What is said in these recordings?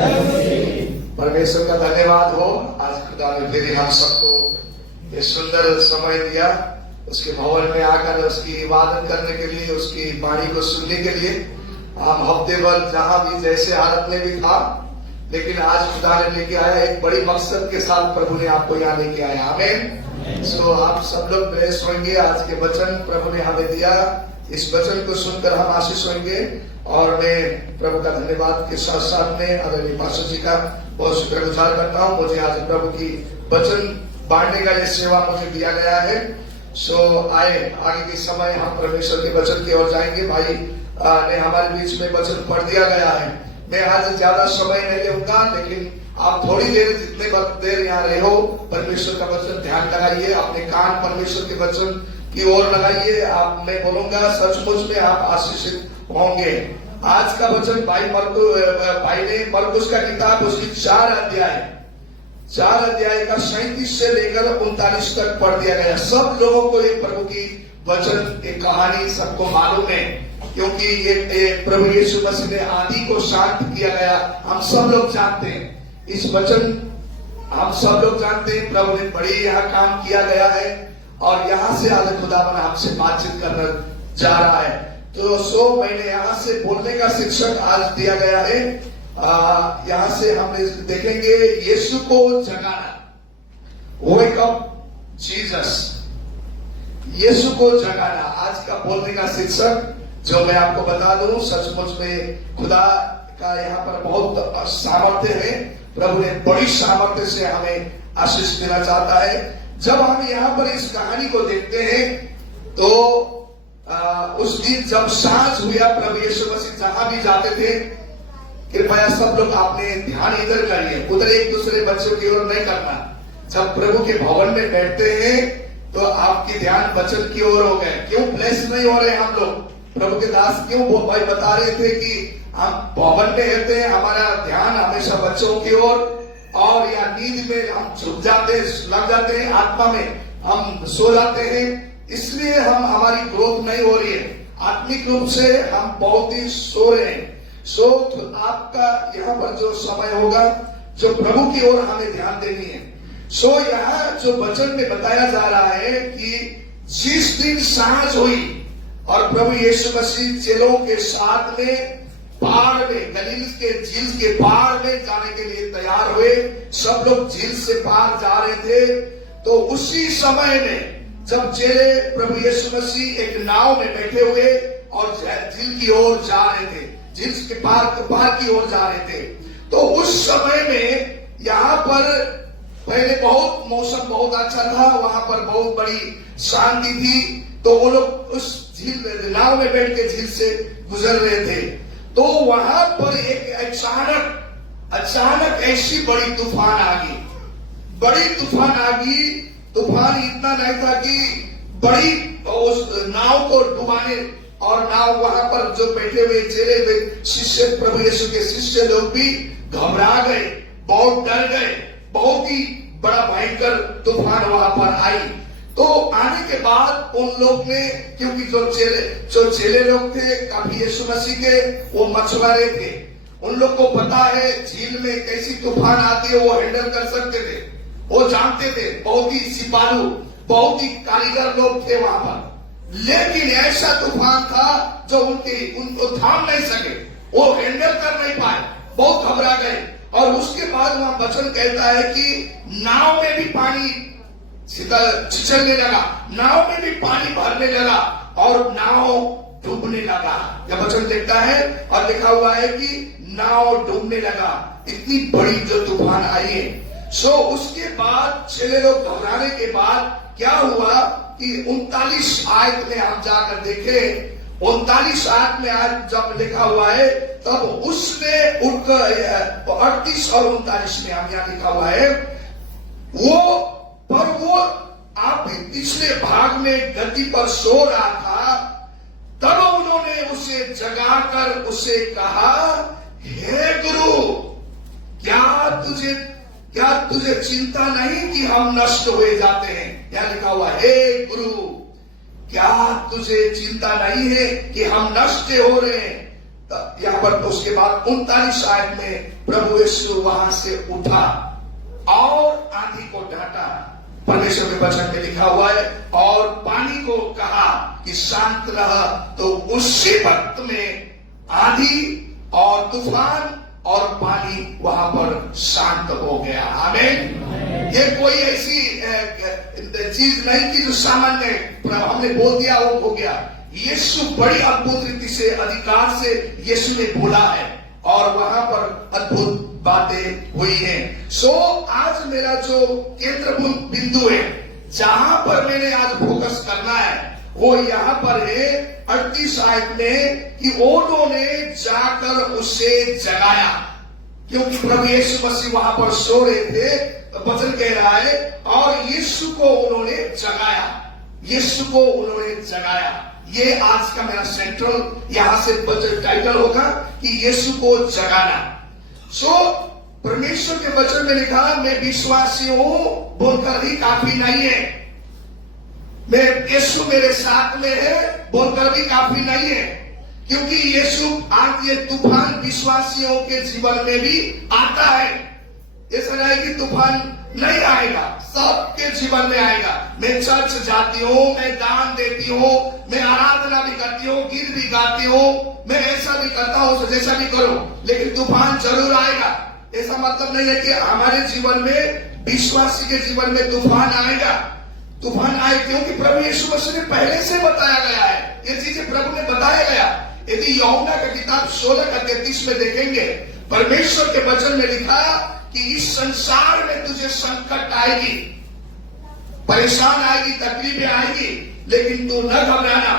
परमेश्वर का धन्यवाद हो। आज खुदा ने फिर हम सबको ये सुंदर समय दिया, उसके भवन में आकर उसकी इबादत करने के लिए, उसकी वाणी को सुनने के लिए। हम हफ्ते भर जहां भी जैसे हालत में भी था, लेकिन आज खुदा ने लेके आया एक बड़ी मकसद के साथ। प्रभु ने आपको यहाँ लेके आया। आमीन। सो आप सब लोग ब्लेस होंगे। आज के वचन प्रभु ने हमें दिया, इस वचन को सुनकर हम आशीष होंगे। और मैं प्रभु का धन्यवाद के साथ साथ में आदरणीय पास्टर जी का बहुत शुक्रगुजार करता हूँ। मुझे आज प्रभु की वचन बांटने का ये सेवा मुझे दिया गया है। सो आए आगे के समय हम परमेश्वर के वचन की ओर जाएंगे। भाई ने हमारे बीच में वचन पढ़ दिया गया है। मैं आज ज्यादा समय नहीं लूंगा, लेकिन आप थोड़ी देर, जितने देर यहाँ रहे हो, परमेश्वर का वचन ध्यान लगाइए, अपने कान परमेश्वर के वचन की ओर लगाइए। आप, मैं बोलूंगा, सचमुच में आप आशीषित होंगे। आज का वचन भाई ने मरकुस का किताब, उसकी 4 अध्याय का 37 से लेकर 39 तक पढ़ दिया गया। सब लोगों को एक प्रभु की वचन, एक कहानी सबको मालूम है, क्योंकि ये प्रभु यीशु मसीह ने आदि को शांत किया गया। हम सब लोग जानते हैं इस वचन, हम सब लोग जानते हैं प्रभु ने बड़ी यहाँ काम किया गया है। और यहाँ से आज खुदावन हमसे बातचीत करना जा रहा है। तो मैंने यहाँ से बोलने का शिक्षक आज दिया गया है। यहाँ से हम देखेंगे यीशु को जगाना। वेक अप जीसस, यीशु को जगाना आज का बोलने का शिक्षक, जो मैं आपको बता दूं, सचमुच में खुदा का यहाँ पर बहुत सामर्थ्य है। प्रभु ने बड़ी सामर्थ्य से हमें आशीष देना चाहता है। जब हम यहाँ पर इस कहानी को देखते हैं तो उस दिन जब सांझ हुआ, प्रभु यीशु मसीह जहां भी जाते थे, कृपया सब लोग आपने ध्यान इधर करिए, उधर एक दूसरे बच्चों की ओर नहीं करना। जब प्रभु के भवन में बैठते हैं तो आपकी ध्यान वचन की ओर हो गए। क्यों ब्लेस नहीं हो रहे हम लोग? प्रभु के दास क्यों भाई बता रहे थे कि हम भवन में रहते हैं, हमारा ध्यान हमेशा बच्चों की ओर, और या नींद में हम झुक जाते हैं, लग जाते हैं, आत्मा में हम सो जाते हैं, इसलिए हमारी ग्रोथ नहीं हो रही है। आत्मिक रूप से हम बहुत ही सो रहे हैं। तो आपका यहाँ पर जो समय होगा, जो प्रभु की ओर हमें ध्यान देनी है। यहाँ जो वचन में बताया जा रहा है कि जिस दिन सांझ हुई और प्रभु यीशु मसीह चेलों के साथ में पहाड़ में, गलील के झील के पहाड़ में जाने के लिए तैयार हुए। सब लोग झील से पार जा रहे थे। तो उसी समय में जब चेले प्रभु यीशु मसीह एक नाव में बैठे हुए और झील की ओर जा रहे थे, झील के पार की ओर जा रहे थे, तो उस समय में यहाँ पर पहले मौसम बहुत अच्छा था, वहां पर बहुत बड़ी शांति थी। तो वो लोग उस झील नाव में बैठ के झील से गुजर रहे थे। तो वहां पर एक अचानक ऐसी बड़ी तूफान आ गई। बड़ी तूफान आ गई। तूफान इतना नहीं था कि बड़ी उस नाव को डुबाने, और नाव वहां पर जो बैठे हुए चेले हुए शिष्य, प्रभु यीशु के शिष्य लोग भी घबरा गए, बहुत डर गए। बहुत ही बड़ा भयंकर तूफान वहां पर आई। तो आने के बाद उन लोग ने, क्योंकि जो चेले लोग थे काफी यीशु मसीह के, वो मछुआरे थे, उन लोग को पता है झील में कैसी तूफान आती है, वो हैंडल कर सकते थे, वो जानते थे। बहुत ही सिपाही, बहुत ही कारीगर लोग थे वहां पर। लेकिन ऐसा तूफान था जो उनको थाम नहीं सके, वो हैंडल कर नहीं पाए, बहुत घबरा गए। और उसके बाद वहां वचन कहता है कि नाव में भी पानी छिछलने लगा, नाव में भी पानी भरने लगा और नाव डूबने लगा। यह वचन देखता है और लिखा हुआ है कि नाव डूबने लगा। इतनी बड़ी जो तूफान आई है। उसके बाद चेले लोग घबराने के बाद क्या हुआ कि 39 आयत में हम जाकर देखें, 39 आयत में आज जब लिखा हुआ है, तब उसने उठकर 38 और 39 में हम यहाँ लिखा हुआ है, वो आप पिछले भाग में गद्दी पर सो रहा था। तब उन्होंने उसे जगाकर उसे कहा, हे गुरु, क्या तुझे चिंता नहीं कि हम नष्ट हुए जाते हैं? यह लिखा हुआ, हे गुरु, क्या तुझे चिंता नहीं है कि हम नष्ट हो रहे हैं? यहाँ पर उसके बाद 39 आयत में प्रभु यीशु वहां से उठा और आंधी को डांटा। परमेश्वर के वचन में लिखा हुआ है, और पानी को कहा कि शांत रह, तो उसी वक्त में आंधी और तूफान और पानी वहां पर शांत हो गया। आमीन। ये कोई ऐसी चीज नहीं कि जो सामान्य हमने बोल दिया वो हो गया। यीशु बड़ी अद्भुत रीति से, अधिकार से यीशु ने बोला है और वहां पर अद्भुत बातें हुई हैं। सो आज मेरा जो केंद्र बिंदु है, जहां पर मैंने आज फोकस करना है, वो यहाँ पर है 38 आयत में कि उन्होंने जाकर उसे जगाया, क्योंकि प्रभु यीशु मसीह वहां पर सो रहे थे। वचन कह रहा है, और यीशु को उन्होंने जगाया, यीशु को उन्होंने जगाया। ये आज का मेरा सेंट्रल यहां से टाइटल होगा कि यीशु को जगाना। सो परमेश्वर के वचन में लिखा, मैं विश्वासी हूं बोलकर ही काफी नहीं है, मैं यीशु मेरे साथ में है बोलकर भी काफी नहीं है, क्योंकि यीशु आज ये तूफान विश्वासियों के जीवन में भी आता है। ऐसा नहीं कि तूफान नहीं आएगा, सबके जीवन में आएगा। मैं चर्च जाती हूँ, मैं दान देती हूँ, मैं आराधना भी करती हूँ, गीत भी गाती हूँ, मैं ऐसा भी करता हूँ, जैसा भी करूं, लेकिन तूफान जरूर आएगा। ऐसा मतलब नहीं है कि हमारे जीवन में, विश्वासी के जीवन में तूफान आएगा। तूफान आए क्योंकि प्रभु यीशु मसीह ने पहले से बताया गया है, ये चीजें प्रभु ने बताया गया। यदि यूहन्ना का किताब 16:33 में देखेंगे, परमेश्वर के वचन में लिखा कि इस संसार में तुझे संकट आएगी, परेशान आएगी, तकलीफें आएगी, लेकिन तू न घबराना,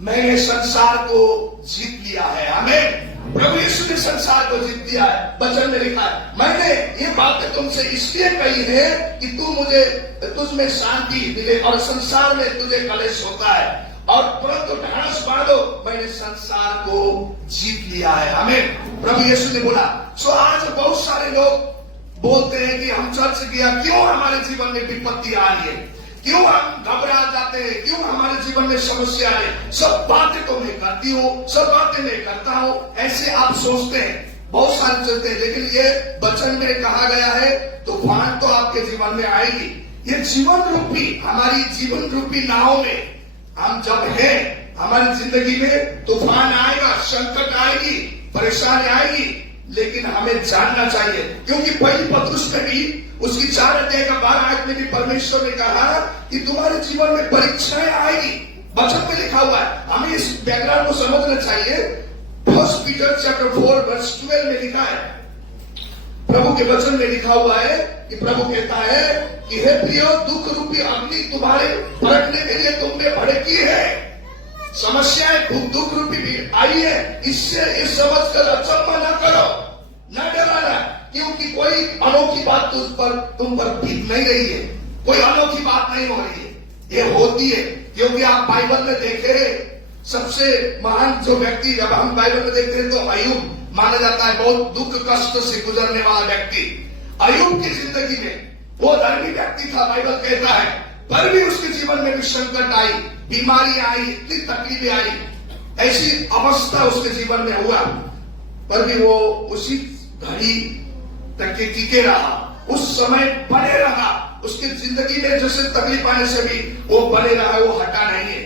मैंने संसार को जीत लिया है। आमीन। प्रभु यीशु ने संसार को जीत दिया है। वचन में लिखा है, मैंने ये बातें तुमसे इसलिए कही है कि तुझ में शांति मिले, और संसार में तुझे कलेश होता है, और परंतु ढांढस बांधो, मैंने संसार को जीत लिया है। आमीन। प्रभु यीशु ने बोला। सो आज बहुत सारे लोग बोलते हैं कि हम चर्च गया, क्यों हमारे जीवन में विपत्ति आ रही है, क्यों हम घबरा जाते हैं, क्यों हमारे जीवन में समस्या है, सब बातें तो मैं करती हूँ, सब बातें मैं करता हूँ, ऐसे आप सोचते हैं, बहुत सारे चलते हैं। लेकिन ये वचन में कहा गया है, तूफान तो आपके जीवन में आएगी। ये जीवन रूपी, हमारी जीवन रूपी नाव में हम जब हैं, हमारी जिंदगी में तूफान आएगा, संकट आएगी, परेशानी आएगी, लेकिन हमें जानना चाहिए, क्योंकि पहली पत्रुस में भी उसकी 4 अध्याय का 12 आयत में भी परमेश्वर ने कहा कि तुम्हारे जीवन में परीक्षाएं आएगी। वचन में लिखा हुआ है, हमें इस बैकग्राउंड को समझना चाहिए। 1 पीटर चैप्टर 4 वर्स 12 में लिखा है, प्रभु के वचन में लिखा हुआ है कि प्रभु कहता है कि हे प्रियो, दुख रूपी अग्नि तुम्हारे भड़कने के लिए तुम में भड़की है, समस्याएं दुख रूपी भी आई है, इससे इस समझ कर अचंभा न करो, न डराना, क्योंकि कोई अनोखी बात तुम पर बीत नहीं रही है, कोई अनोखी बात नहीं हो रही है, ये होती है। क्योंकि आप बाइबल में देखे सबसे महान जो व्यक्ति, जब हम बाइबल में देखते हैं तो अय्यूब माना जाता है, बहुत दुख कष्ट से गुजरने वाला व्यक्ति। अय्यूब की जिंदगी में वो धर्मी व्यक्ति था, बाइबल कहता है, पर भी उसके जीवन में भी संकट आई, बीमारी आई, इतनी तकलीफें आई, ऐसी अवस्था उसके जीवन में हुआ, पर भी वो उसी घड़ी तक टिके रहा, उस समय बने रहा, उसकी जिंदगी में जैसे तकलीफ आने से भी वो बने रहा, वो हटा नहीं है।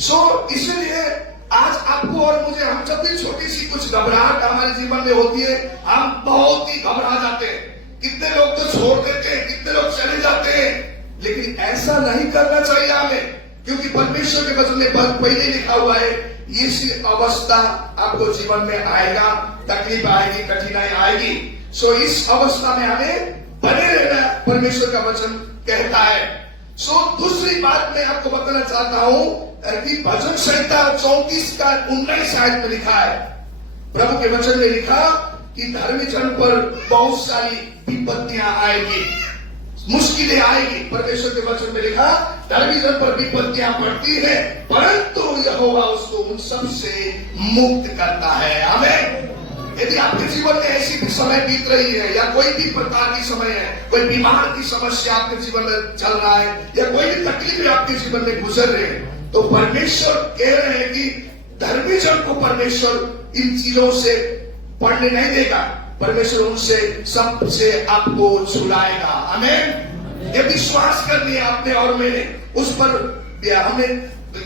सो इसलिए आज आपको और मुझे, हम जब भी छोटी सी कुछ घबराहट हमारे जीवन में होती है, हम बहुत ही घबरा जाते हैं। कितने लोग तो छोड़ देते हैं, कितने लोग चले जाते हैं, लेकिन ऐसा नहीं करना चाहिए हमें, क्योंकि परमेश्वर के वचन में पहले लिखा हुआ है, इस अवस्था आपको जीवन में आएगा, तकलीफ आएगी, कठिनाई आएगी। सो इस अवस्था में हमें बने रहना, परमेश्वर का वचन कहता है। सो दूसरी बात मैं आपको बताना चाहता हूं कि भजन संहिता 34 का 19 आयत में लिखा है, प्रभु के वचन में लिखा कि धर्मी जन पर बहुत सारी विपत्तियां आएगी, मुश्किलें आएगी। परमेश्वर के वचन में लिखा, धर्मी जन पर विपत्तियां पड़ती है, परंतु यहोवा उसको उन सब से मुक्त करता है। आमीन। यदि आपके जीवन में ऐसी भी समय बीत रही है, या कोई भी प्रकार की समय है, कोई बीमार की समस्या आपके जीवन में चल रहा है, या कोई भी तकलीफ आपके जीवन में गुजर रहे हैं, तो परमेश्वर कह रहे हैं कि धर्मी जन को परमेश्वर इन चीजों से पढ़ने नहीं देगा। परमेश्वर उनसे सबसे आपको छुड़ाएगा। आमीन। ये विश्वास करनी है आपने और मैंने, उस पर हमें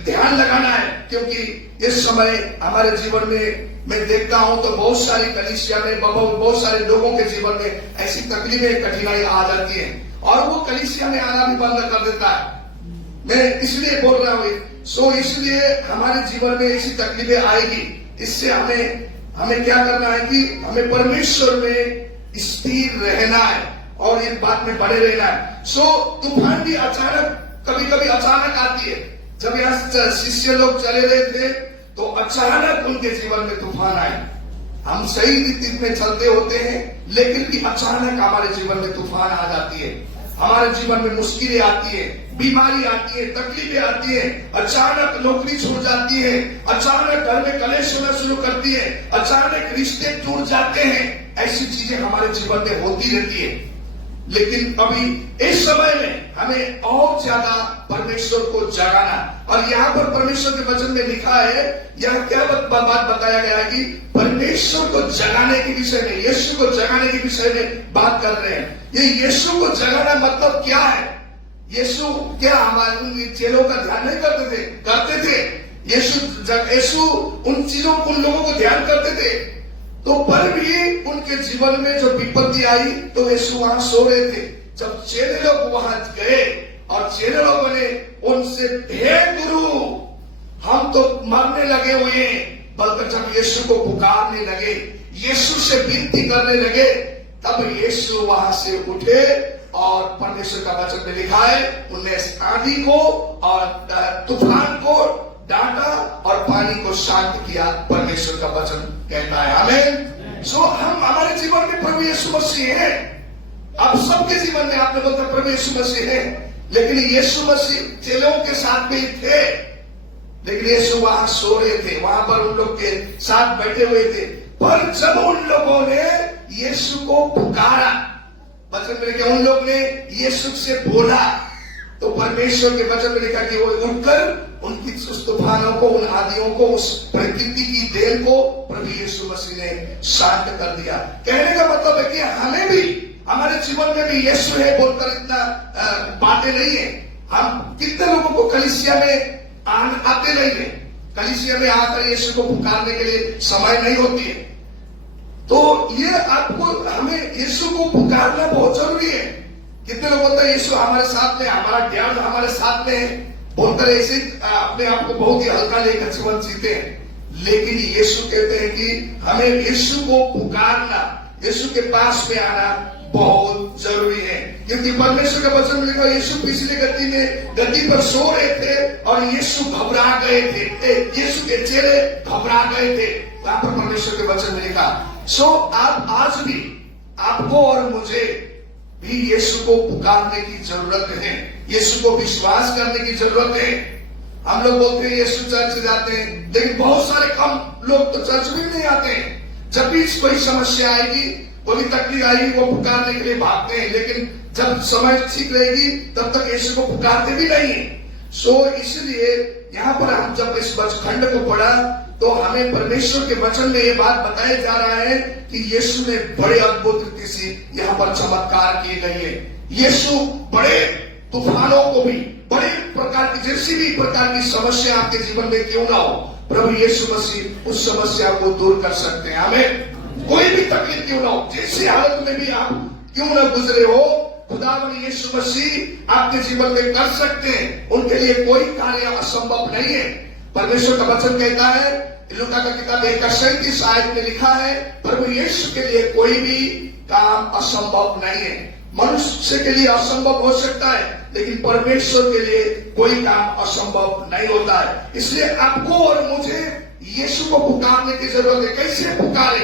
ध्यान लगाना है, क्योंकि इस समय हमारे जीवन में मैं देखता हूं तो बहुत सारी कलीसिया में, बहुत सारे लोगों के जीवन में ऐसी तकलीफें, कठिनाई आ जाती है और वो कलीसिया में आना भी बंद कर देता है। मैं इसलिए बोल रहा हूं, इसलिए हमारे जीवन में ऐसी तकलीफें आएगी। इससे हमें क्या करना है कि हमें परमेश्वर में स्थिर रहना है और इस बात में बड़े रहना है। तूफान भी अचानक, कभी कभी अचानक आती है। जब यहाँ शिष्य लोग चले रहे थे तो अचानक उनके जीवन में तूफान आए। हम सही रीति में चलते होते हैं, लेकिन भी अचानक हमारे जीवन में तूफान आ जाती है। हमारे जीवन में मुश्किलें आती है, बीमारी आती है, तकलीफें आती है, अचानक नौकरी छूट जाती है, अचानक घर में कलेश होना शुरू करती है, अचानक रिश्ते टूट जाते हैं। ऐसी चीजें हमारे जीवन में होती रहती है। लेकिन अभी इस समय में हमें और ज्यादा परमेश्वर को जगाना, और यहाँ पर परमेश्वर के वचन में लिखा है, यहाँ क्या बात बताया गया है कि परमेश्वर को जगाने के विषय में, यीशु को जगाने के विषय में बात कर रहे हैं। ये यीशु को जगाना मतलब क्या है? यीशु क्या हमारे चेलों का ध्यान नहीं करते थे? यीशु उन चीजों, उन लोगों को ध्यान करते थे, तो पर भी उनके जीवन में जो विपत्ति आई तो यीशु वहां सो रहे थे। जब चेले लोग वहां गए और चेले लोगों ने उनसे, हे गुरु, हम तो मरने लगे हुए हैं, बल्कि जब यीशु को पुकारने लगे, यीशु से विनती करने लगे, तब यीशु वहां से उठे और परमेश्वर का वचन में लिखा है, उनने आंधी को और तूफान को डांटा और पानी को शांत किया। परमेश्वर का वचन कहता है। आमीन। हम हमारे जीवन में प्रभु यीशु मसीह है। आप सबके जीवन में आपने बोलता प्रभु यीशु मसीह है, लेकिन यीशु मसीह चेलों के साथ में थे, लेकिन यीशु वहां सो रहे थे, वहां पर उन लोग के साथ बैठे हुए थे। पर जब उन लोगों ने यीशु को पुकारा, वचन में लिखा उन लोग ने यीशु से बोला, तो परमेश्वर के वचन में लिखा कि वो उठकर उनकी उस तूफानों को, उन आंधियों को, उस प्रकृति की देन को प्रभु यीशु मसीह ने शांत कर दिया। कहने का मतलब है कि हमें भी, हमारे जीवन में भी यीशु है बोलकर इतना बातें नहीं है। हम कितने लोगों को कलीसिया में आते नहीं है, कलीसिया में आकर यीशु को पुकारने के लिए समय नहीं होती है। तो ये आपको, हमें यीशु को पुकारना बहुत जरूरी है। कितने लोग बोलते हैं यीशु हमारे साथ में, हमारा ध्यान हमारे साथ में है, बोलकर ऐसे अपने आप को बहुत ही हल्का लेकर जीवन जीते हैं। लेकिन यीशु कहते हैं कि हमें यीशु को पुकारना, यीशु के पास में आना बहुत जरूरी है, क्योंकि परमेश्वर का वचन में लिखा यीशु पिछली गति पर सो रहे थे और यीशु घबरा गए थे, यीशु के चेहरे घबरा गए थे। वहां पर परमेश्वर के वचन में लिखा। आप आज भी, आपको और मुझे भी यीशु को पुकारने की जरूरत है, यीशु को विश्वास करने की जरूरत है। हम लोग बोलते हैं यीशु चर्च जाते हैं, लेकिन बहुत सारे कम लोग तो चर्च भी नहीं आते हैं। जब भी कोई समस्या आएगी, कोई तकलीफ आएगी, वो पुकारने के लिए भागते हैं, लेकिन जब समय ठीक रहेगी तब तक यीशु को पुकारते भी नहीं है। इसलिए यहाँ पर हम जब इस खंड को पढ़ा तो हमें परमेश्वर के वचन में ये बात बताया जा रहा है कि यीशु ने बड़े अद्भुत रीति से यहाँ पर चमत्कार किए गए हैं। यीशु बड़े तूफानों को भी, बड़े प्रकार की, जैसी भी प्रकार की समस्या आपके जीवन में क्यों ना हो, प्रभु यीशु मसीह उस समस्या को दूर कर सकते हैं। हमें कोई भी तकलीफ क्यों ना हो, जैसी हालत में भी आप क्यों ना गुजरे हो, खुदावन यीशु मसीह आपके जीवन में कर सकते हैं। उनके लिए कोई कार्य असंभव नहीं है। परमेश्वर का वचन कहता है, लूका का किताब 1:37 आयत में लिखा है, प्रभु यीशु के लिए कोई भी काम असंभव नहीं है। मनुष्य के लिए असंभव हो सकता है, लेकिन परमेश्वर के लिए कोई काम असंभव नहीं होता है। इसलिए आपको और मुझे यीशु को पुकारने की जरूरत है। कैसे पुकारे?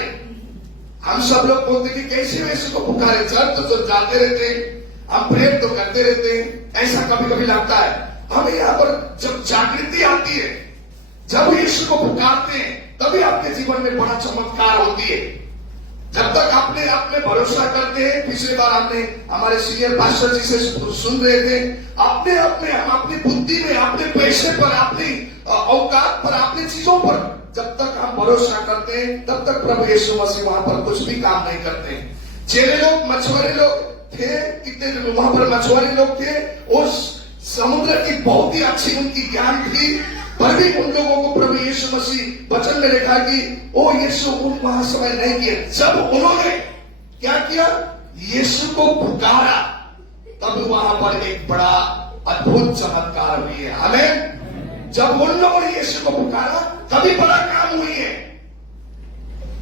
हम सब लोग बोलते कि कैसे यीशु को पुकारे, चर्च तो जाते रहते हैं, हम प्रेम तो करते रहते हैं, ऐसा कभी कभी लगता है। हमें यहाँ पर जब जागृति आती है, जब यीशु को पुकारते हैं, तभी आपके जीवन में बड़ा चमत्कार होती है। जब तक अपने आप में भरोसा करते हैं, पिछली बार हमने हमारे सीनियर पास्टर जी से सुन रहे थे, हम अपनी बुद्धि में, अपने पैसे पर, अपनी औकात पर, अपनी चीजों पर जब तक हम भरोसा करते हैं तब तक प्रभु यीशु मसीह वहां पर कुछ भी काम नहीं करते। चेले लोग, मछुआरे लोग थे, कितने वहां पर मछुआरे लोग थे, उस समुद्र की बहुत ही अच्छी उनकी ज्ञान थी, पर भी उन लोगों को प्रभु यीशु मसीह वचन में लिखा कि ओ यीशु उन वहां समय नहीं किए। जब उन्होंने क्या किया, यीशु को पुकारा, तब वहां पर एक बड़ा अद्भुत चमत्कार हुई है। हमें जब उन लोगों ने यीशु को पुकारा तभी बड़ा काम हुई है।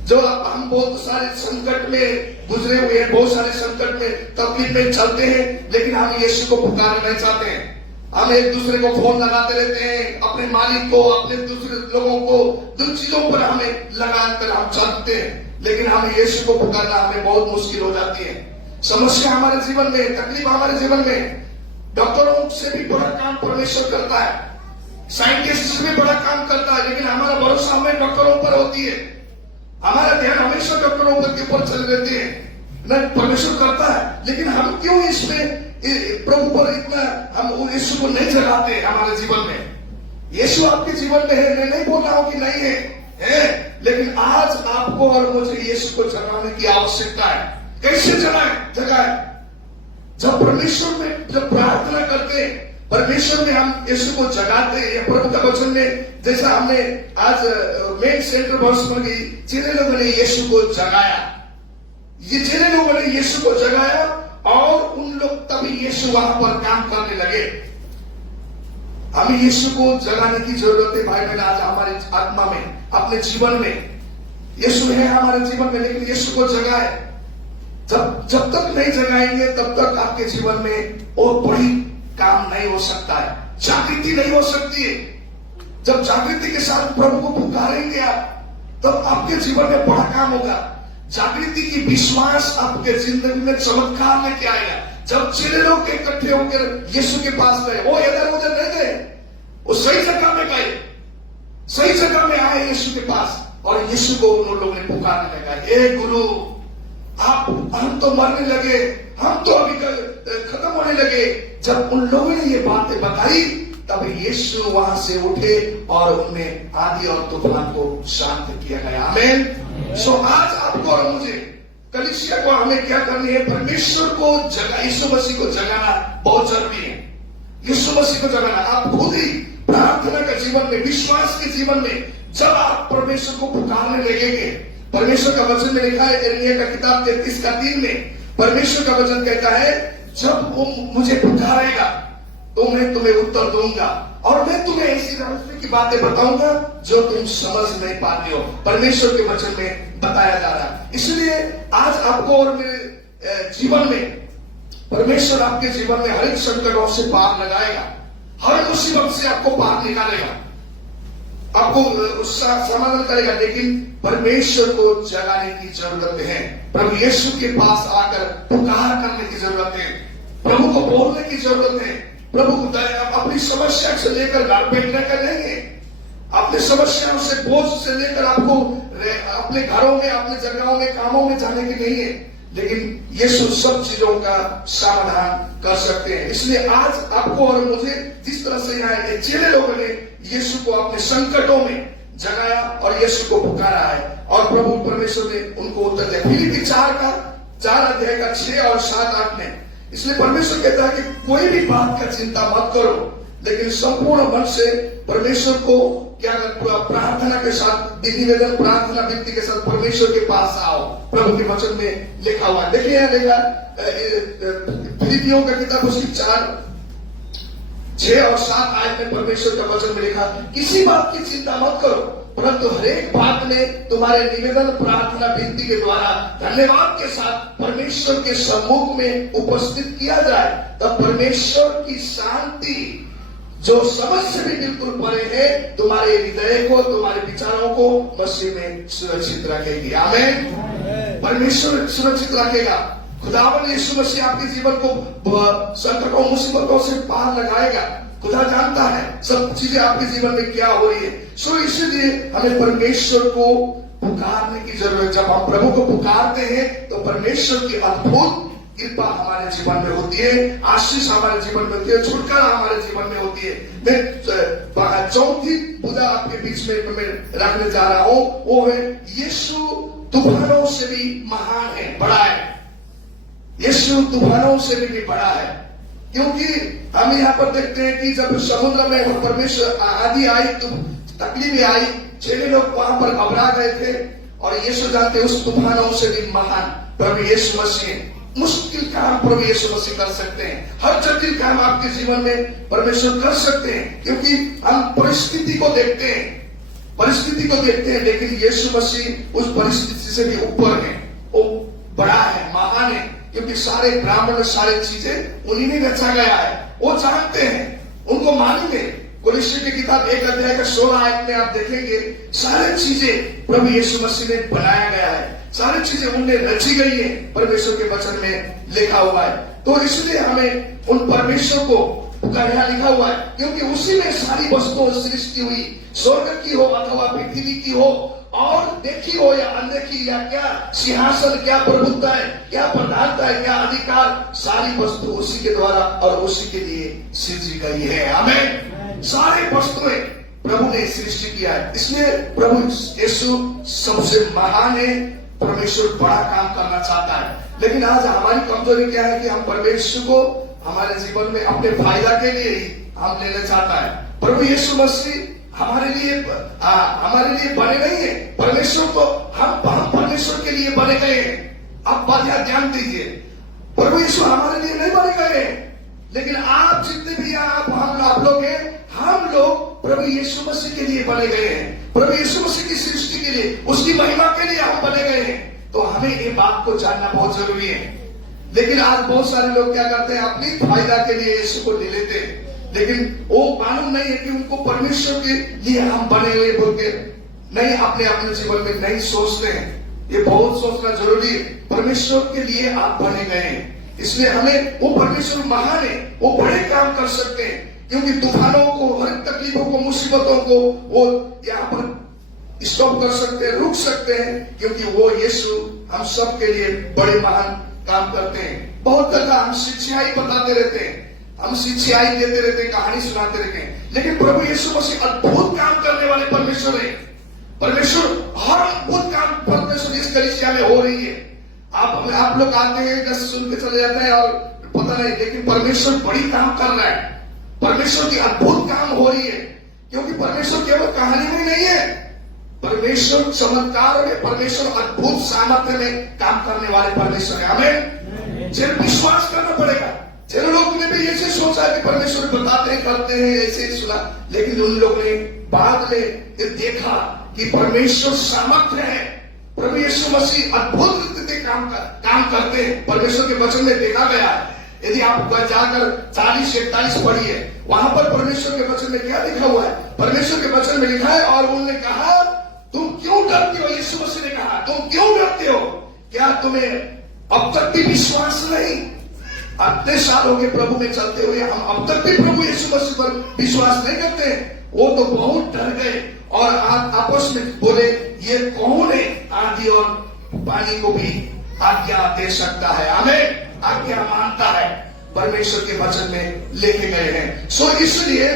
जो हम बहुत सारे संकट में गुजरे हुए हैं, बहुत सारे संकट में तकलीफ में चलते हैं, लेकिन हम यीशु को पुकारना नहीं चाहते हैं। हम एक दूसरे को फोन लगाते रहते हैं, अपने मालिक को, अपने दूसरे लोगों को, दुख चीजों पर हमें लगाकर हम चलते हैं, लेकिन हमें यीशु को पुकारना हमें बहुत मुश्किल हो जाती है। समस्या हमारे जीवन में, तकलीफ हमारे जीवन में, डॉक्टरों से भी बड़ा काम परमेश्वर करता है, साइंटिस्ट से भी बड़ा काम करता है, लेकिन हमारा भरोसा हमें डॉक्टरों पर होती है, हमारा ध्यान हमेशा डॉक्टरों के ऊपर चले रहते हैं। न परमेश्वर करता है, लेकिन हम क्यों इसमें प्रभु पर इतना हम यीशु को नहीं जगाते हमारे जीवन में। यीशु आपके जीवन में है, मैं नहीं बोल रहा हूं कि नहीं है, लेकिन आज आपको और मुझे यीशु को जगाने की आवश्यकता है। कैसे जगाए? जब परमेश्वर में जब प्रार्थना करते हैं, परमेश्वर में हम यीशु को जगाते हैं। प्रभु का वचन में जैसा हमने आज मेन सेंटर वर्ष में गई, चेले लोगों ने यीशु को जगाया, ये चेले लोगों ने यीशु को जगाया और उन लोग तभी यीशु वहां पर काम करने लगे। हमें यीशु को जगाने की जरूरत है भाई बहन। आज हमारी आत्मा में, अपने जीवन में यीशु है हमारे जीवन में, लेकिन यीशु को जगाए। जब तक नहीं जगाएंगे तब तक आपके जीवन में और बड़ी काम नहीं हो सकता है, जागृति नहीं हो सकती है। जब जागृति के साथ प्रभु को पुकारेंगे आप, तब आपके जीवन में बड़ा काम होगा। जागृति की विश्वास आपके जिंदगी में चमत्कार लेके आएगा। जब चेले लोग इकट्ठे होकर यीशु के पास गए, वो इधर उधर नहीं गए, वो सही जगह में गए, सही जगह में आए यीशु के पास, और यीशु को उन लोगों ने पुकारने लगा, हे गुरु, हम तो मरने लगे, हम तो अभी खत्म होने लगे। जब उन लोगों ने ये बातें बताई, तब यीशु वहां से उठे और उनमें आंधी और तूफान को शांत किया गया। आमीन। सो आज आपको और मुझे, कलीसिया को, हमें क्या करनी है? परमेश्वर को यीशु मसीह को जगाना बहुत जरूरी है। यीशु मसीह को जगाना, आप खुद ही प्रार्थना के जीवन में, विश्वास के जीवन में, जब आप परमेश्वर को पुकारने लगेंगे, परमेश्वर का वचन में लिखा है यिर्मयाह का किताब 33:3 में, परमेश्वर का वचन कहता है, जब वो मुझे पुकारेगा तो मैं तुम्हें उत्तर दूंगा और मैं तुम्हें ऐसी रहस्य की बातें बताऊंगा जो तुम समझ नहीं पाते हो। परमेश्वर के वचन में बताया जा रहा है। इसलिए आज आपको और मेरे जीवन में परमेश्वर आपके जीवन में हर एक संकटों से पार लगाएगा, हर मुसीबत से आपको पार निकालेगा, आपको उसका समाधान करेगा। लेकिन परमेश्वर को जगाने की जरूरत है, प्रभु यीशु के पास आकर पुकार करने की जरूरत है, प्रभु को बोलने की जरूरत है। प्रभु को अपनी समस्या से लेकर घर बैठने का नहीं है, अपनी समस्याओं से, बोझ से लेकर आपको अपने घरों में, अपने जगहों में, कामों में जाने की नहीं है, लेकिन यीशु सब चीजों का समाधान कर सकते हैं। इसलिए आज आपको और मुझे, जिस तरह से यहाँ चेले लोगों ने यीशु को अपने संकटों में जगाया और यीशु को पुकारा है, और प्रभु परमेश्वर ने उनको उत्तर दिया। फिलिप्पी 4 अध्याय का 6 और 7-8 में इसलिए परमेश्वर कहता है कि कोई भी बात का चिंता मत करो, लेकिन संपूर्ण मन से परमेश्वर को क्या प्रार्थना के साथ, निवेदन, प्रार्थना, विनती के साथ परमेश्वर के पास आओ। प्रभु के वचन में लिखा हुआ है, देखिए यहाँ लिखा फिलिपियों का किताब उसकी 4:6 और 7 आयत में परमेश्वर का वचन में लिखा, किसी बात की चिंता मत करो, परंतु हरेक बात में तुम्हारे निवेदन, प्रार्थना, विनती के द्वारा धन्यवाद के साथ परमेश्वर के सम्मुख में उपस्थित किया जाए, तब परमेश्वर की शांति जो समझ से भी बिल्कुल परे है, तुम्हारे हृदय को, तुम्हारे विचारों को मसीह में सुरक्षित रखेगी। आमीन। परमेश्वर सुरक्षित रखेगा। खुदावन यीशु मसीह आपके जीवन को संकटों, मुसीबतों से पार लगाएगा। खुदा जानता है सब चीजें आपके जीवन में क्या हो रही है। सो इसलिए हमें परमेश्वर को पुकारने की जरूरत है। जब हम प्रभु को पुकारते हैं तो परमेश्वर की अद्भुत कृपा हमारे जीवन में होती है, आशीष हमारे जीवन में होती है, छुटकारा हमारे जीवन में होती है। मैं चौथी बुदा आपके बीच में मैं रखने जा रहा हूं, वो है यीशु तूफानों से भी महान है, बड़ा है। यीशु तूफानों से भी बड़ा है, क्योंकि हम यहाँ पर देखते हैं कि जब समुद्र में परमेश्वर आंधी आई, तो तकलीफें आई, 6 लोग वहां पर घबरा गए थे। और यीशु जानते उस तूफानों से भी महान प्रभु यीशु मसीह, मुश्किल काम प्रभु यीशु मसीह कर सकते हैं। हर जटिल काम आपके जीवन में परमेश्वर कर सकते हैं, क्योंकि हम परिस्थिति को देखते हैं, लेकिन यीशु मसीह उस परिस्थिति से भी ऊपर है, वो बड़ा है, महान है, क्योंकि सारे ब्राह्मण सारे चीजें उन्हीं में रचा गया है। वो जानते हैं, उनको मालूम है। कुरिश्य की किताब 1 अध्याय का 16 आयत में आप देखेंगे, सारी चीजें प्रभु यीशु मसीह ने बनाया गया है, सारी चीजें उनने रची गई है, परमेश्वर के वचन में लिखा हुआ है। तो इसलिए हमें उन परमेश्वर को पुकारना लिखा हुआ है, क्योंकि उसी में सारी वस्तुओं सृष्टि हुई, स्वर्ग की हो अथवा पृथ्वी की हो, और देखी हो या अनदेखी, या क्या सिंहासन, क्या प्रभुता है, क्या प्रधानता है, क्या अधिकार, सारी वस्तु उसी के द्वारा और उसी के लिए सृजी गई है। आमीन। सारी वस्तुएं प्रभु ने सृष्टि किया है, इसलिए प्रभु यीशु सबसे महान है। परमेश्वर बड़ा काम करना चाहता है, लेकिन आज हमारी कमजोरी क्या है कि हम परमेश्वर को हमारे जीवन में अपने फायदा के लिए ही हम लेना चाहता है। प्रभु यीशु मसीह हमारे लिए बने नहीं है, परमेश्वर को हम परमेश्वर के लिए बने गए हैं। आप बात ध्यान दीजिए, प्रभु यीशु हमारे लिए नहीं बने गए हैं, लेकिन आप जितने भी आप लोग हैं, हम लोग प्रभु यीशु मसीह के लिए बने गए हैं, प्रभु यीशु मसीह की सृष्टि के लिए, उसकी महिमा के लिए हम बने गए हैं। तो हमें ये बात को जानना बहुत जरूरी है। लेकिन आज बहुत सारे लोग क्या करते हैं, अपनी फायदा के लिए यीशु को ले लेते हैं, लेकिन वो मालूम नहीं है कि उनको परमेश्वर के लिए हम बने हुए बोल के नहीं, अपने जीवन में नहीं सोचते हैं। ये बहुत सोचना जरूरी है। परमेश्वर के लिए आप बने गए हैं, इसलिए हमें, वो परमेश्वर महान है, वो बड़े काम कर सकते हैं, क्योंकि तूफानों को, हर तकलीफों को, मुसीबतों को वो यहाँ पर स्टॉप कर सकते हैं, रुक सकते हैं, क्योंकि वो यीशु हम सब के लिए बड़े महान काम करते हैं। बहुत जगह हम शिक्षाएं बताते रहते हैं, हम शिक्षाएं देते रहते हैं, कहानी सुनाते रहते हैं, लेकिन प्रभु यीशु मसीह अद्भुत काम करने वाले परमेश्वर है। परमेश्वर हर अद्भुत काम परमेश्वर इस कलीसिया में हो रही है। आप लोग आते हैं, जैसे सुन के चले जाते हैं और पता नहीं, लेकिन परमेश्वर बड़ी काम कर रहा है, परमेश्वर की अद्भुत काम हो रही है, क्योंकि परमेश्वर केवल कहानी में नहीं है, परमेश्वर चमत्कार में, परमेश्वर अद्भुत सामर्थ्य में काम करने वाले परमेश्वर है। हमें जिन विश्वास करना पड़ेगा। जिन लोगों ने भी ऐसे सोचा कि परमेश्वर बताते हैं, करते हैं, ऐसे ही सुना, लेकिन उन लोगों ने बाद में देखा कि परमेश्वर सामर्थ्य है, प्रभु यीशु मसीह अद्भुत रीति काम करते हैं, परमेश्वर के वचन में देखा गया है। यदि आप जाकर 40-41 पढ़िए, वहां पर परमेश्वर के वचन में क्या लिखा हुआ है? परमेश्वर के वचन में लिखा है, और उन्होंने कहा, तुम क्यों डरते हो? यीशु मसीह ने कहा, तुम क्यों डरते हो? क्या तुम्हें अब तक भी विश्वास नहीं? इतने साल हो गए प्रभु में चलते हुए, हम अब तक भी प्रभु यीशु मसीह पर विश्वास नहीं करते। वो तो बहुत डर गए और आपस में बोले, ये कौन है आंधी और पानी को भी आज्ञा दे सकता है? हमें आज्ञा मानता है, परमेश्वर के वचन में लेके गए हैं। सो इसलिए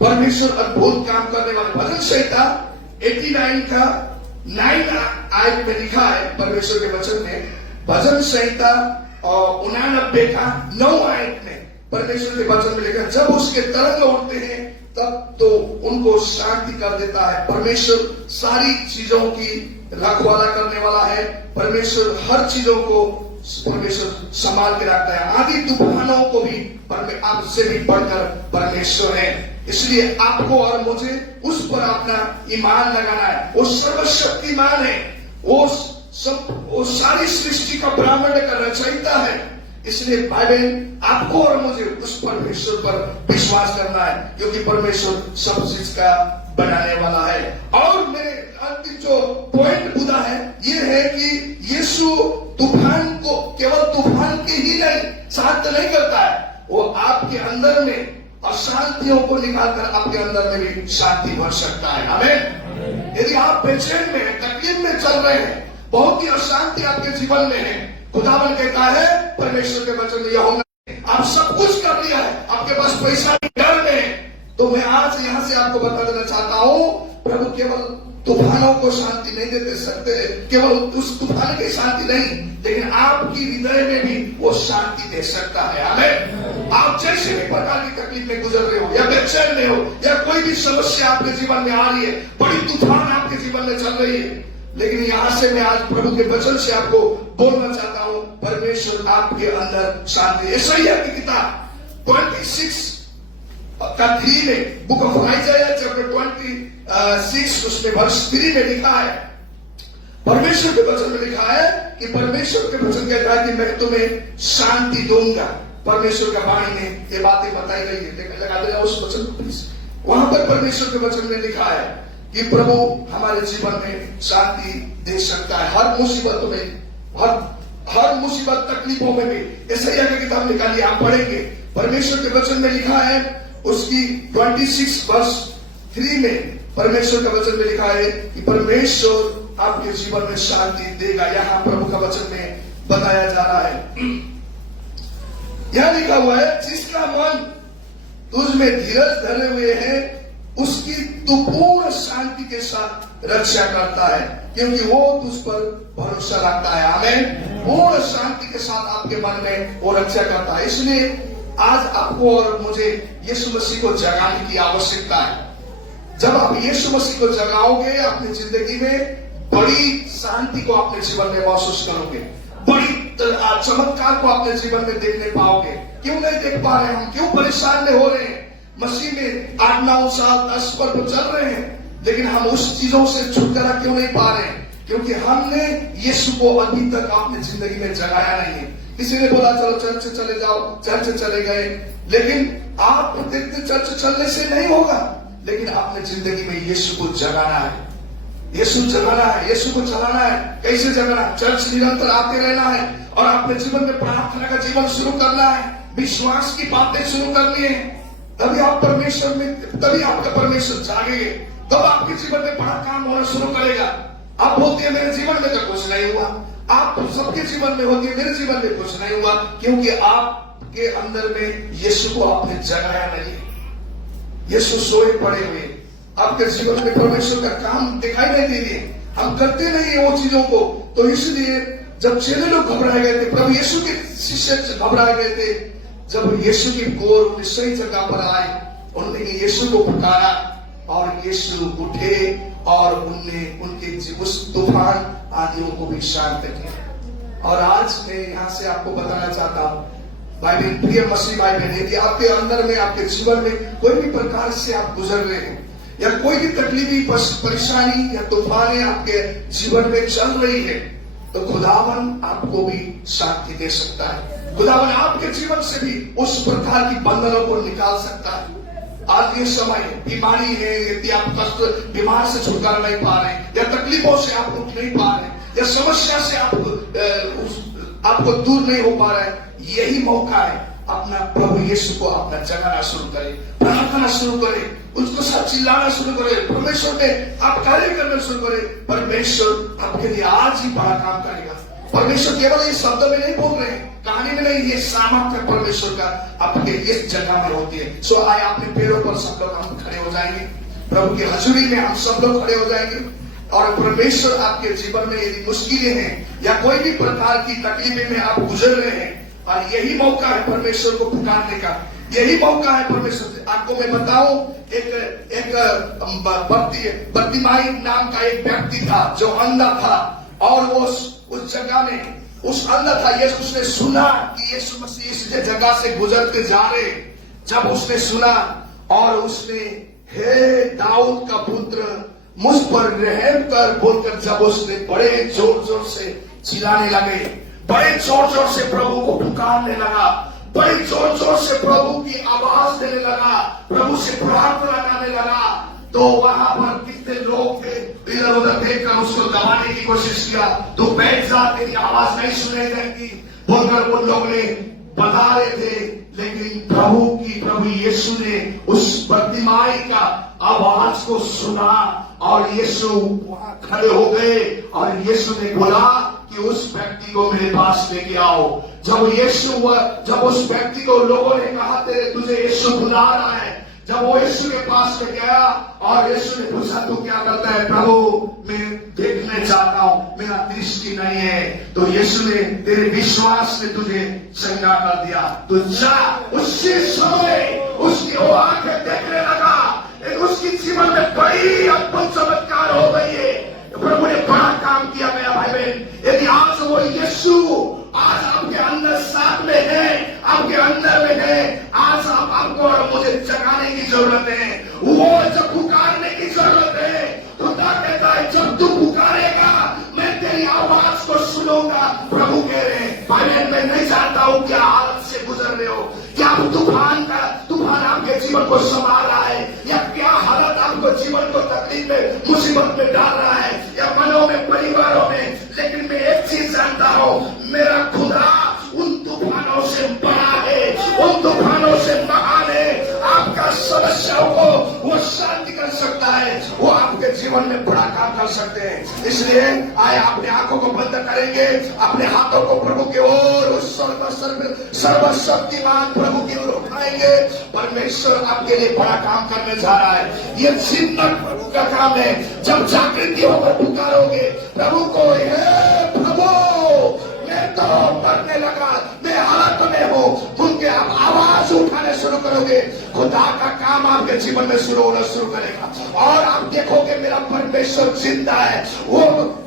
परमेश्वर अद्भुत काम करने वाले, भजन संहिता 89 का 9 आयत में लिखा है, परमेश्वर के वचन में, भजन संहिता 89 का 9 आयत में परमेश्वर के वचन में लिखा है, जब उसके तरंग उठते हैं तब तो उनको शांति कर देता है। परमेश्वर सारी चीजों की रखवाला करने वाला है, परमेश्वर हर चीजों को परमेश्वर संभाल के रखता है। आदि तूफानों को भी आपसे भी बढ़कर परमेश्वर है। इसलिए आपको और मुझे उस पर अपना ईमान लगाना है। वो सर्वशक्तिमान है, वो सारी सृष्टि का ब्रह्मांड का रचयिता है। इसलिए बाइबल आपको और मुझे उस परमेश्वर पर विश्वास करना है, क्योंकि परमेश्वर सब चीज का बनाने वाला है। और मेरे अंतिम जो पॉइंट बुदा है, ये है कि यीशु तूफान को केवल तूफान के ही नहीं शांत नहीं करता है, वो आपके अंदर में अशांतियों को निकालकर आपके अंदर में भी शांति भर सकता है। हमें यदि आप बेचैन में, तकलीफ में चल रहे हैं, बहुत ही अशांति आपके जीवन में है, खुदावन कहता है परमेश्वर के वचन में, यूहन्ना आप सब कुछ कर लिया है, आपके पास पैसा की डर में। तो मैं आज यहां से आपको बता देना चाहता हूं, प्रभु केवल तूफानों को शांति नहीं देते सकते, केवल उस तूफान की शांति नहीं, लेकिन आपकी हृदय में भी वो शांति दे सकता है। आमीन। आप जैसे भी प्रकार की तकलीफ में गुजर रहे हो, या बेचैन में हो, या कोई भी समस्या आपके जीवन में आ रही है, बड़ी तूफान आपके जीवन में चल रही है, लेकिन यहां से मैं आज प्रभु के वचन से आपको बोलना चाहता हूं, परमेश्वर आपके अंदर शांति। यशायाह की किताब 26 का 3 में, बुक ऑफ आइजाया चैप्टर 26 उसमें वर्ष 3 में लिखा है, परमेश्वर के वचन में लिखा है कि परमेश्वर के वचन कहता है कि मैं तुम्हें शांति दूंगा। परमेश्वर का वाणी में ये बातें बताई गई है, लगा देना उस वचन को प्लीज। वहां पर परमेश्वर के वचन में लिखा है कि प्रभु हमारे जीवन में शांति दे सकता है, हर मुसीबतों में, हर मुसीबत तकलीफों में भी। यशायाह की किताब निकालिए, आप पढ़ेंगे, परमेश्वर के वचन में लिखा है, उसकी 26 वर्ष 3 में परमेश्वर का वचन में लिखा है कि परमेश्वर आपके जीवन में शांति देगा। यहां प्रभु का वचन में बताया जा रहा है, यहां लिखा हुआ है, जिसका मन तुझ में धीरज धरे हुए है उसकी तू पूर्ण शांति के साथ रक्षा करता है, क्योंकि वो तुझ पर भरोसा रखता है। आमीन। पूर्ण शांति के साथ आपके मन में वो रक्षा करता है। इसलिए आज आपको और मुझे यीशु मसीह को जगाने की आवश्यकता है। जब आप यीशु मसीह को जगाओगे, अपनी जिंदगी में बड़ी शांति को अपने जीवन में महसूस करोगे, बड़ी चमत्कार को अपने जीवन में देखने पाओगे। क्यों नहीं देख पा रहे हम? क्यों परेशान नहीं हो रहे हैं? मसीह में 8-9 साल 10 वर्ष चल रहे हैं, लेकिन हम उस चीजों से छुटकारा क्यों नहीं पा रहे हैं? क्योंकि हमने यीशु को अभी तक अपनी जिंदगी में जगाया नहीं है। किसी ने बोला चलो चर्च चले जाओ, चर्च चले गए, लेकिन आप देखते चर्च चलने से नहीं होगा, लेकिन अपने जिंदगी में यीशु को जगाना है, यीशु जगाना है, यीशु को चलाना है। कैसे जगाना? चर्च निरंतर आते रहना है और अपने जीवन में प्रार्थना का जीवन शुरू करना है, विश्वास की बातें शुरू करनी है, तभी आप परमेश्वर में, तभी आपका परमेश्वर जागेंगे, तब आपके जीवन में बड़ा काम होना शुरू करेगा। आप बोलते हैं मेरे जीवन में तो कुछ नहीं हुआ, आप सबके जीवन में होती है, मेरे जीवन में कुछ नहीं हुआ, क्योंकि आपके अंदर में यीशु को आपने जगाया नहीं। यीशु सोए पड़े हुए, आपके जीवन में परमेश्वर का काम दिखाई नहीं दे रही, हम करते नहीं है वो चीजों को। तो इसलिए जब चेले लोग घबराए गए थे, प्रभु यीशु के शिष्य घबराए गए थे, जब यीशु की गोर सही जगह पर आए, उन्होंने यीशु को पुकारा और यीशु उठे और उनने उनके उस तूफान आदियों को भी शांत किया। और आज मैं यहां से आपको बताना चाहता हूं, भाई बहन, प्रिय मसीह भाई बहन, यदि आपके अंदर में, आपके जीवन में कोई भी प्रकार से आप गुजर रहे हैं, या कोई भी तकलीफी परेशानी या तूफानें आपके जीवन में चल रही है, तो खुदावन आपको भी शांति दे सकता है। खुदावन आपके जीवन से भी उस प्रकार की बंधनों को निकाल सकता है। आज ये समय बीमारी है, यदि आप कष्ट बीमार से छुटकारा नहीं पा रहे, या तकलीफों से आप उठ नहीं पा रहे, या समस्या से आपको दूर नहीं हो पा रहा है, यही मौका है। अपना प्रभु यीशु को अपना जगाना शुरू करें, प्रार्थना शुरू करें, उसको साथ चिल्लाना शुरू करें, परमेश्वर में आप कार्य करना शुरू करें। परमेश्वर आपके लिए आज ही बड़ा काम करेगा। परमेश्वर केवल इस शब्द में नहीं बोल रहे हैं, कहानी में नहीं, ये सामर्थ्य परमेश्वर का आपके इस जगह में होती है। सो आए अपने पैरों पर सब लोग हम खड़े हो जाएंगे, प्रभु की हजूरी में हम सब लोग खड़े हो जाएंगे, और परमेश्वर आपके जीवन में यदि मुश्किलें हैं या कोई भी प्रकार की तकलीफें में आप गुजर रहे हैं, और यही मौका है परमेश्वर को पुकारने का, यही मौका है परमेश्वर से। आपको मैं बताऊं, एक बर्तिमाई नाम का एक व्यक्ति था जो अंधा था, और वो उस जगह में उस अंधा था। ये उसने सुना कि यीशु मसीह इस जगह से गुजरते जा रहे, जब उसने सुना और उसने हे दाऊद का पुत्र मुझ पर रहम कर बोलकर जब उसने बड़े जोर जोर से चिल्लाने लगे, बड़े जोर जोर से प्रभु को पुकारने लगा, बड़े जोर जोर से प्रभु की आवाज देने लगा, प्रभु से प्रार्थना करने लगा, तो वहां पर कितने लोग थे, इधर उधर देखकर उसको दबाने की कोशिश किया। तो बैठ जा, तेरी आवाज नहीं सुनाई देगी बोलकर उन लोग ने बता रहे थे, लेकिन प्रभु यीशु ने उस बर्तिमाई का आवाज को सुना और यीशु वहां खड़े हो गए और यीशु ने बोला कि उस व्यक्ति को मेरे पास लेके आओ। जब उस व्यक्ति को लोगों ने कहा तुझे यीशु बुला रहा है, जब वो यीशु के पास में गया और यीशु ने पूछा तू क्या करता है? प्रभु मैं देखने चाहता हूं, मेरा दृष्टि नहीं है। तो यीशु ने तेरे विश्वास ने तुझे चंगा कर दिया, तो जा। उसी समय उसकी वो आंखें देखने लगा, उसकी जीवन में बड़ी अद्भुत चमत्कार हो गई है। प्रभु ने बड़ा काम किया मेरा भाई बहन। यदि आज वो यीशु आज आपके अंदर साथ में है, आपके अंदर में है, आज आपको और मुझे जगाने की जरूरत है, वो जब पुकारने की जरूरत है। खुदा कहता है जब तू पुकारेगा मैं तेरी आवाज को सुनूंगा। प्रभु कह रहे हैं भाई बहन मैं नहीं जानता हूं क्या हालत से गुजर रहे हो, क्या तूफान आपके जीवन को संभाल रहा है, या क्या हालत आपको जीवन को तकलीफ में मुसीबत में डाल रहा है, या मनों में परिवारों में। लेकिन मैं एक चीज जानता हूं, मेरा खुदा उन तूफानों से बड़ा है, उन तूफानों से महान है। आपका समस्याओं को वो शांति कर सकता है, वो आपके जीवन में बड़ा काम कर सकते हैं। इसलिए आए अपने आंखों को बंद करेंगे, अपने हाथों को प्रभु की ओर उस सर्वशक्तिमान प्रभु की ओर उठाएंगे। परमेश्वर आपके लिए बड़ा काम करने जा रहा है। ये चिंतन प्रभु का काम है। जब जागृति होकर पुकारोगे प्रभु को, हे प्रभु मैं तो मरने लगा, मैं हालत में हूं, उनके आप आवाज उठाने शुरू करोगे, खुदा का काम आपके जीवन में शुरू होना शुरू करेगा। और आप देखोगे मेरा परमेश्वर जिंदा है। वो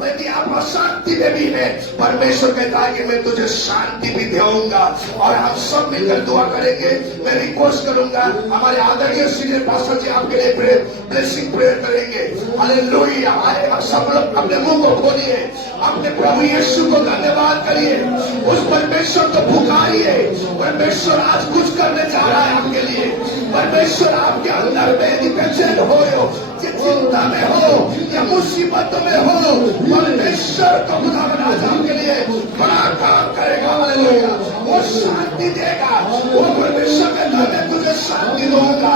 यदि आप अशांति में भी है, परमेश्वर कहता है कि मैं तुझे शांति भी दूंगा। और हम सब मिलकर दुआ करेंगे। मैं रिक्वेस्ट करूंगा हमारे आदरणीय सीनियर पास्टर जी आपके लिए ब्लेसिंग प्रेयर करेंगे। हालेलुया। आए सब लोग अपने मुंह को खोलिए, अपने प्रभु यीशु को धन्यवाद करिए, उस परमेश्वर को पुकारिए। परमेश्वर आज कुछ करने जा रहा है आपके लिए। परमेश्वर आपके अंदर में बेचैन हो, चिंता में हो या मुसीबत में हो, परमेश्वर को खुदा आज आपके लिए बड़ा काम करेगा। हालेलुया। वो शांति देगा। वो परमेश्वर के घर में तुझे शांति दूंगा।